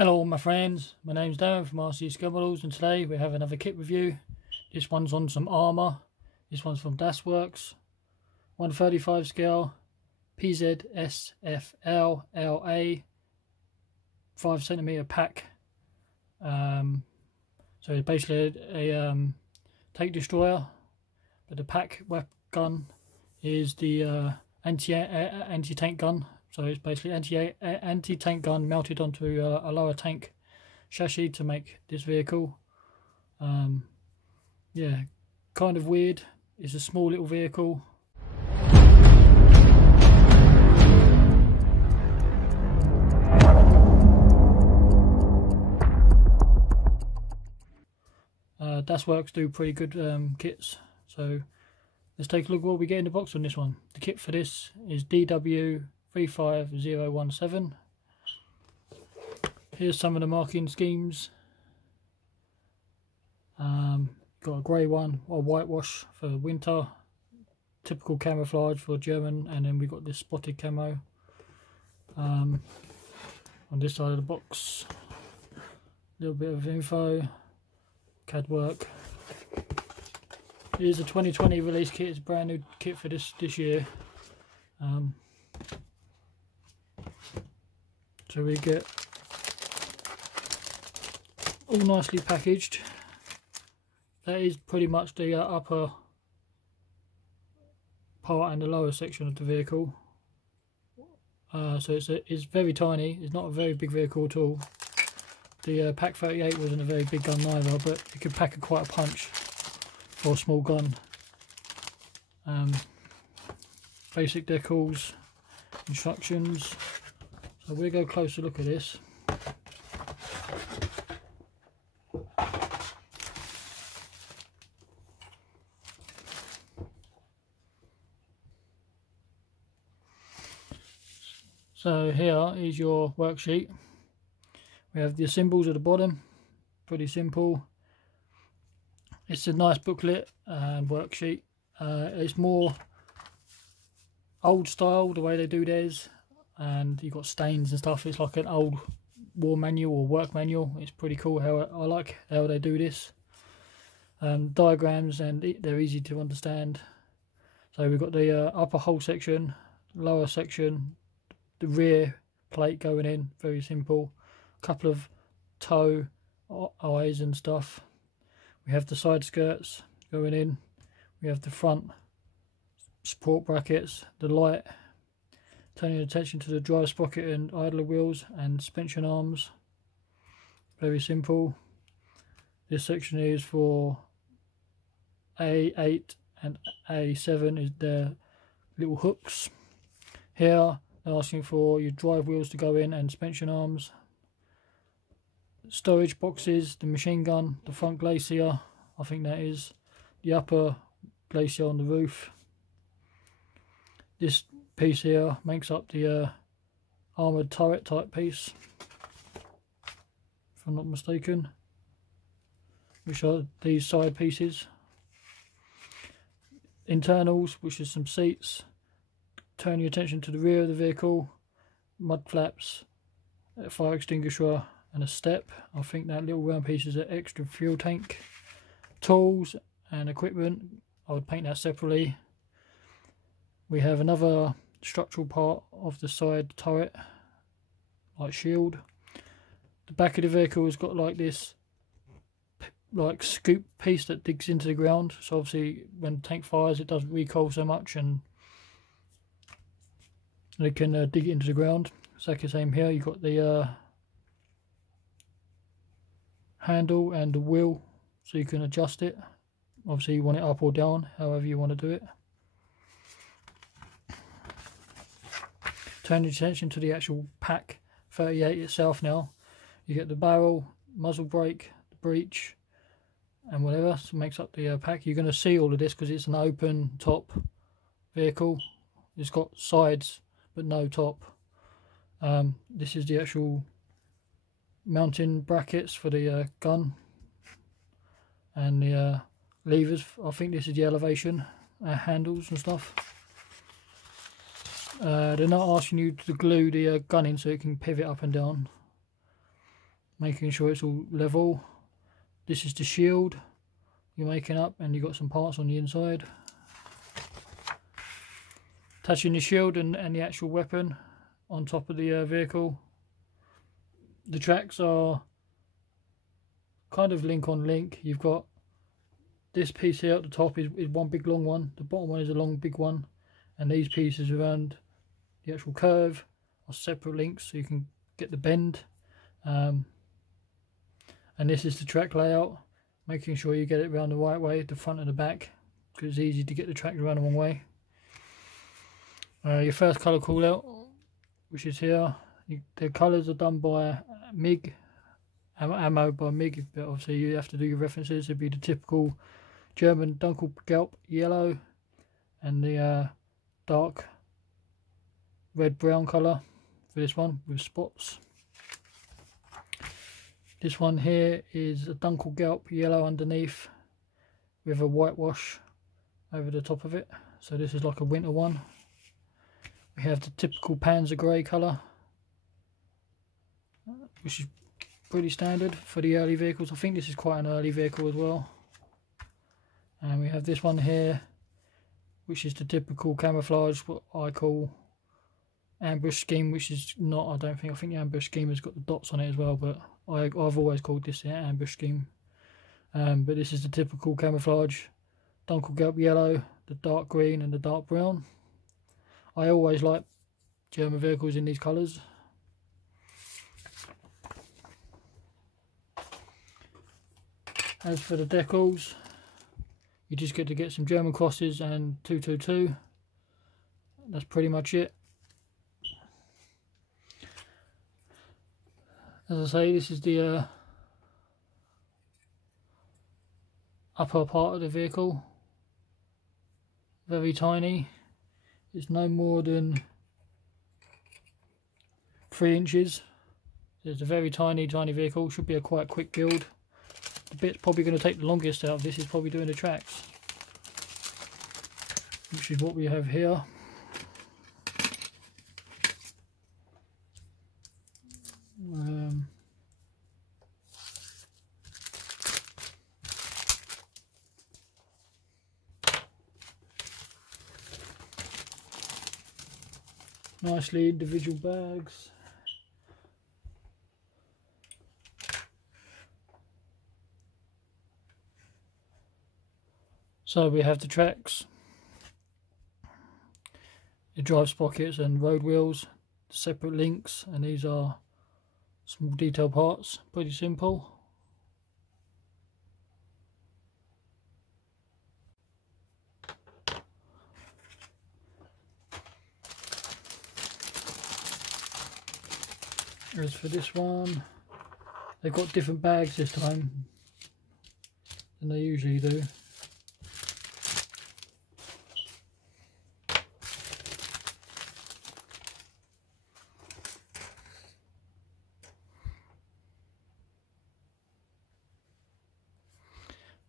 Hello my friends, my name's Darren from Pz.Sfl.Ia and today we have another kit review. This one's on some armour. This one's from Daswerk, 135 scale, Pz.Sfl.Ia 5cm pack. So it's basically a tank destroyer, but the pack gun is the anti-tank gun. So it's basically anti-tank gun mounted onto a lower tank chassis to make this vehicle. Yeah, kind of weird. It's a small little vehicle. Daswerk do pretty good kits. So let's take a look at what we get in the box on this one. The kit for this is DW35017. Here's some of the marking schemes. Got a grey one, a whitewash for winter, typical camouflage for German, and then we got this spotted camo. On this side of the box, a little bit of info, CAD work. It is a 2020 release kit. It's a brand new kit for this year. So we get all nicely packaged. That is pretty much the upper part and the lower section of the vehicle. So it's very tiny. It's not a very big vehicle at all. The Pak38 wasn't a very big gun either, but it could pack quite a punch for a small gun. Basic decals, instructions. So we'll go a closer look at this. So here is your worksheet. We have the symbols at the bottom, pretty simple. It's a nice booklet and worksheet. It's more old style the way they do theirs, and you've got stains and stuff. It's like an old war manual or work manual. It's pretty cool how I like how they do this. Diagrams, and they're easy to understand. So we've got the upper hull section, lower section, the rear plate going in, very simple. A couple of toe eyes and stuff. We have the side skirts going in. We have the front support brackets, the light, turning attention to the drive sprocket and idler wheels and suspension arms. Very simple. This section is for A8 and A7 is their little hooks. Here they're asking for your drive wheels to go in and suspension arms. Storage boxes, the machine gun, the front glacier, I think that is, the upper glacier on the roof. This piece here makes up the armoured turret type piece, if I'm not mistaken, which are these side pieces. Internals, which is some seats. Turn your attention to the rear of the vehicle, mud flaps, a fire extinguisher and a step. I think that little round piece is an extra fuel tank. Tools and equipment, I would paint that separately. We have another structural part of the side turret, like shield. The back of the vehicle has got like this like scoop piece that digs into the ground, so obviously when the tank fires it doesn't recoil so much and they can dig it into the ground. Exactly the same here. You've got the handle and the wheel, so you can adjust it. Obviously you want it up or down, however you want to do it. Turn your attention to the actual Pak38 itself now. You get the barrel, muzzle brake, the breech and whatever so makes up the pack. You're going to see all of this because it's an open top vehicle. It's got sides but no top. This is the actual mounting brackets for the gun and the levers. I think this is the elevation handles and stuff. They're not asking you to glue the gun in so it can pivot up and down. making sure it's all level. This is the shield you're making up, and you've got some parts on the inside. Attaching the shield and the actual weapon on top of the vehicle. The tracks are kind of link on link. You've got this piece here at the top is one big long one, the bottom one is a long big one, and these pieces around the actual curve are separate links so you can get the bend. And this is the track layout, making sure you get it around the right way, the front and the back, because it's easy to get the track around the wrong way. Your first colour call out, which is here. The colours are done by MIG, ammo by MIG, but obviously you have to do your references. It'd be the typical German Dunkelgelb yellow and the dark red-brown colour for this one with spots. This one here is a Dunkelgelb yellow underneath with a whitewash over the top of it. So this is like a winter one. We have the typical Panzer grey colour, which is pretty standard for the early vehicles. I think this is quite an early vehicle as well. And we have this one here, which is the typical camouflage, what I call ambush scheme, which is not, I don't think, I think the ambush scheme has got the dots on it as well, but I've always called this the ambush scheme. But this is the typical camouflage, Dunkelgelb yellow, the dark green and the dark brown. I always like German vehicles in these colours. As for the decals, you just get to get some German crosses and 222. That's pretty much it. As I say, this is the upper part of the vehicle. Very tiny. It's no more than 3 inches. It's a very tiny vehicle. Should be a quite quick build. The bit's probably going to take the longest out of this is probably doing the tracks, which is what we have here. Nicely individual bags. So we have the tracks, the drive sprockets and road wheels, separate links, and these are small detail parts, pretty simple. As for this one, they've got different bags this time than they usually do.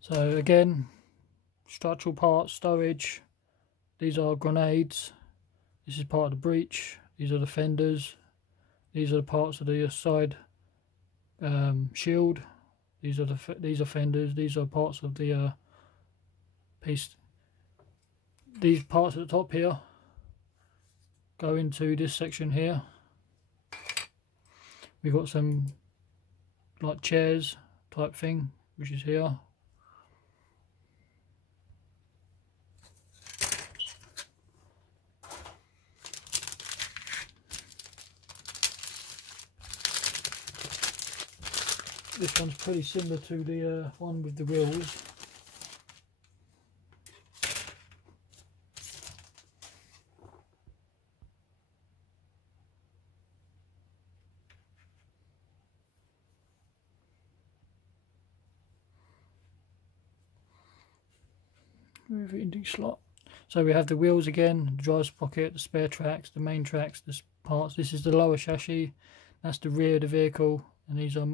So again, structural parts, storage. These are grenades. This is part of the breech. These are the fenders. These are the parts of the side shield. These are fenders. These are parts of the piece. These parts at the top here go into this section here. We've got some like chairs type thing, which is here. This one's pretty similar to the one with the wheels. Move it into the slot. So we have the wheels again, the drive sprocket, the spare tracks, the main tracks, the parts. This is the lower chassis, that's the rear of the vehicle, and these are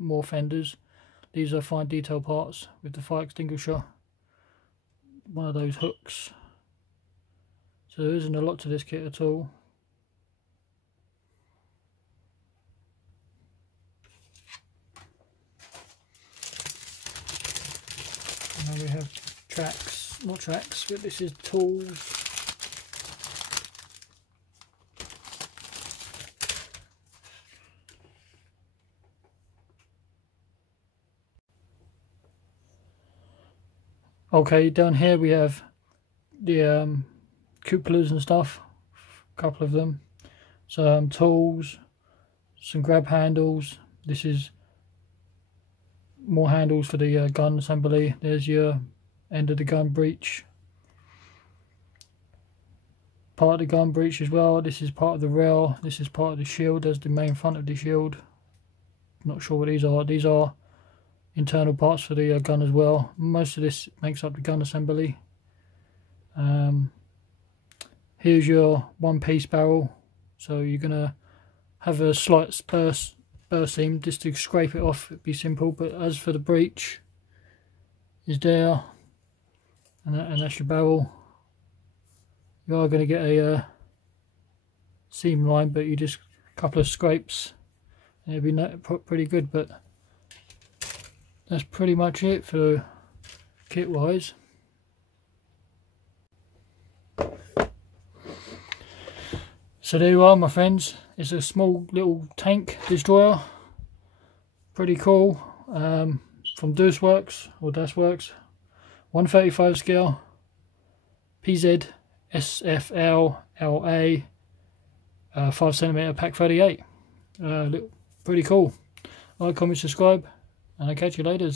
more fenders. These are fine detail parts with the fire extinguisher, one of those hooks. So there isn't a lot to this kit at all. We have tracks, not tracks, but this is tools. Okay, down here we have the cupolas and stuff, a couple of them. Some tools, some grab handles. This is more handles for the gun assembly. There's your end of the gun breech. Part of the gun breech as well. This is part of the rail. This is part of the shield. There's the main front of the shield. Not sure what these are. These are internal parts for the gun as well. Most of this makes up the gun assembly. Here's your one-piece barrel. So you're gonna have a slight spur seam just to scrape it off. It'd be simple. But as for the breech, is there, and that's your barrel. You are going to get a seam line, but you just a couple of scrapes, and it'll be pretty good. But that's pretty much it for kit wise. So there you are, my friends. It's a small little tank destroyer. Pretty cool. From Daswerk, 135 scale. Pz.Sfl.Ia 5cm Pak38. Pretty cool. Like, comment, subscribe, and I'll catch you later.